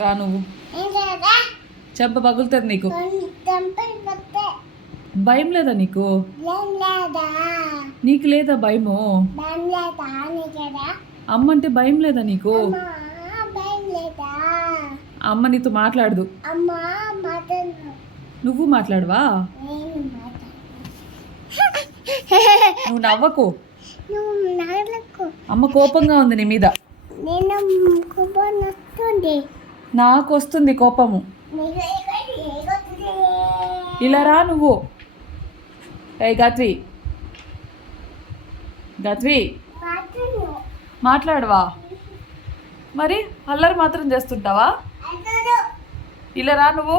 రా నువ్వు చెంప పగులుతుంది నీకు. భయం లేదా నీకు? నీకు లేదా భయము? అమ్మ అంటే భయం లేదా నీకు? అమ్మ నీతో మాట్లాడదు. నువ్వు మాట్లాడవా? నువ్వు నవ్వకు. అమ్మ కోపంగా ఉంది నీ మీద. నాకు వస్తుంది కోపము. ఇలా రా నువ్వు. గత్వి గత్వి మాట్లాడవా? మరి అల్లరి మాత్రం చేస్తుంటావా? ఇలా రా నువ్వు.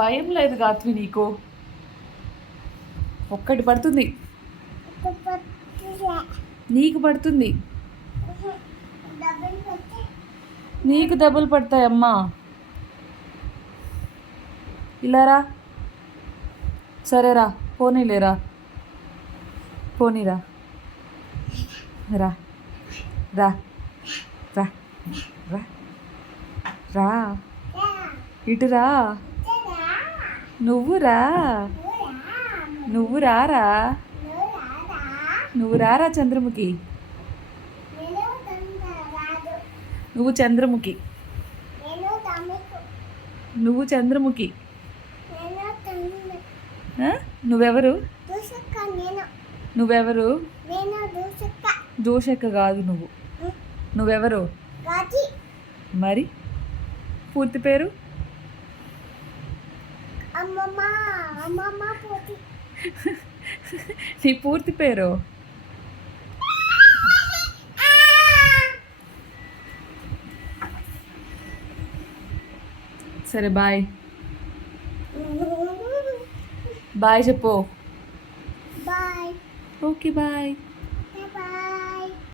భయం లేదు గాత్వి నీకు. ఒక్కటి పడుతుంది, నీకు పడుతుంది. నీకు దెబ్బలు పడతాయమ్మా. ఇలా రా. సరేరా, పోనీలేరా, పోనీరా. రా రా రా రా రా ఇటు రా. నువ్వు రా, నువ్వు రారా, నువ్వు రారా చంద్రముఖి. నువ్వు చంద్రముఖి, నువ్వు చంద్రముఖి. నువ్వెవరు? నువ్వెవరు? జోషక్క కాదు నువ్వు. నువ్వెవరు? మరి పూర్తి పేరు? నీ పూర్తి పేరు? సరే బాయ్. బాయ్ చెప్పు. బాయ్. Okay bye.